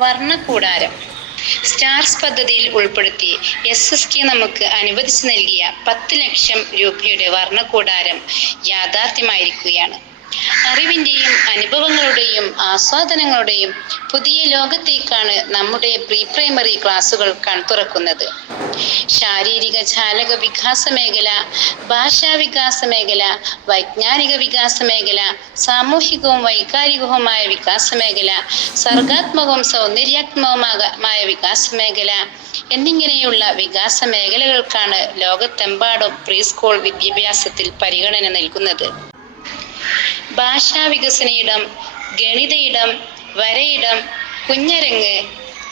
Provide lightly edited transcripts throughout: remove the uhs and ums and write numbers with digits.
വർണ്ണക്കൂടാരം stars പദ്ധതിയിൽ ഉൾപ്പെടുത്തി SSK നമുക്ക് അനുവദിച്ചു നൽകിയ 10 ലക്ഷം രൂപയുടെ വർണ്ണക്കൂടാരം യാഥാർത്ഥ്യമായിരിക്കുകയാണ്. അറിവിന്റെയും അനുഭവങ്ങളുടെയും ആസ്വാദനങ്ങളുടെയും പുതിയ ലോകത്തേക്കാണ് നമ്മുടെ പ്രീ പ്രൈമറി ക്ലാസുകൾ കൺതുറക്കുന്നത്. ശാരീരിക ചാലക വികാസ മേഖല, ഭാഷാ വികാസ മേഖല, വൈജ്ഞാനിക വികാസ മേഖല, സാമൂഹികവും വൈകാരികവുമായ വികാസ മേഖല, സർഗാത്മകവും സൗന്ദര്യാത്മകവുമായ വികാസ മേഖല എന്നിങ്ങനെയുള്ള വികാസ മേഖലകൾക്കാണ് ലോകത്തെമ്പാടും പ്രീ സ്കൂൾ വിദ്യാഭ്യാസത്തിൽ പരിഗണന നൽകുന്നത്. ഭാഷാ വികസന ഇടം, ഗണിത ഇടം, വരയിടം, കുഞ്ഞരങ്ങ്,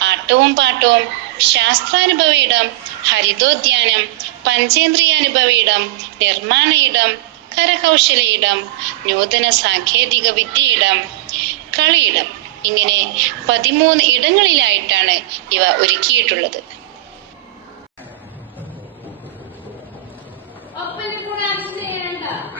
ആട്ടവും പാട്ടവും, ശാസ്ത്രാനുഭവ ഇടം, ഹരിതോദ്യാനം, പഞ്ചേന്ദ്രിയാനുഭവ ഇടം, നിർമ്മാണ ഇടം, കരകൗശല ഇടം, നൂതന സാങ്കേതിക വിദ്യ ഇടം, കളിയിടം ഇങ്ങനെ 13 ഇടങ്ങളിലായിട്ടാണ് ഇവ ഒരുക്കിയിട്ടുള്ളത്. Yeah.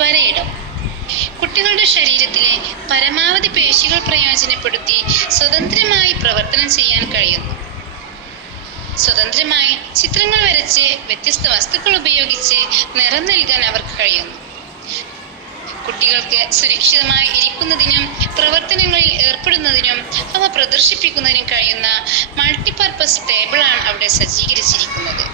വരയിടം. കുട്ടികളുടെ ശരീരത്തിലെ പരമാവധി പേശികൾ പ്രയോജനപ്പെടുത്തി സ്വതന്ത്രമായി പ്രവർത്തനം ചെയ്യാൻ കഴിയുന്നു. സ്വതന്ത്രമായി ചിത്രങ്ങൾ വരച്ച് വ്യത്യസ്ത വസ്തുക്കൾ ഉപയോഗിച്ച് നിറം നൽകാൻ അവർക്ക് കഴിയുന്നു. കുട്ടികൾക്ക് സുരക്ഷിതമായി ഇരിക്കുന്നതിനും പ്രവർത്തനങ്ങളിൽ ഏർപ്പെടുന്നതിനും അവ പ്രദർശിപ്പിക്കുന്നതിനും കഴിയുന്ന മൾട്ടിപർപ്പസ് ടേബിളാണ് അവിടെ സജ്ജീകരിച്ചിരിക്കുന്നത്.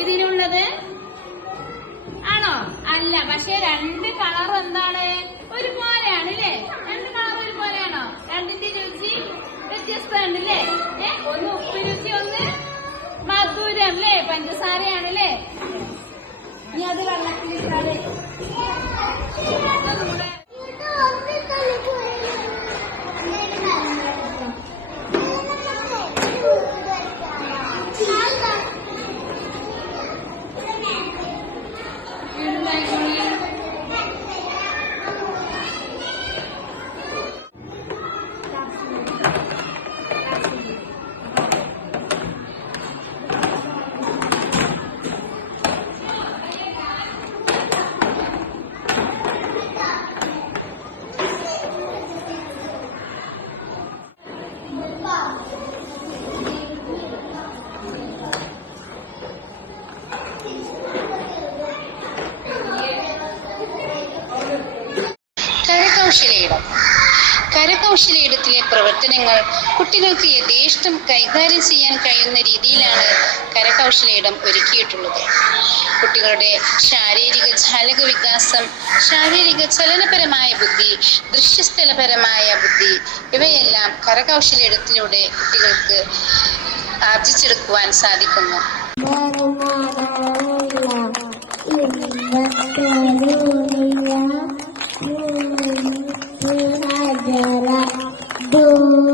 ഇതിനുള്ളത് ആണോ? അല്ല, പക്ഷെ രണ്ട് കളർ എന്താണ് ഒരുപോലെ കരകൗശലയിടം. കരകൗശലയിടത്തിലെ പ്രവർത്തനങ്ങൾ കുട്ടികൾക്ക് യഥേഷ്ടം കൈകാര്യം ചെയ്യാൻ കഴിയുന്ന രീതിയിലാണ് കരകൗശലയിടം ഒരുക്കിയിട്ടുള്ളത്. കുട്ടികളുടെ ശാരീരിക ജാലക വികാസം, ശാരീരിക ചലനപരമായ ബുദ്ധി, ദൃശ്യസ്ഥലപരമായ ബുദ്ധി ഇവയെല്ലാം കരകൗശലയിടത്തിലൂടെ കുട്ടികൾക്ക് ആർജിച്ചെടുക്കുവാൻ സാധിക്കുന്നു. do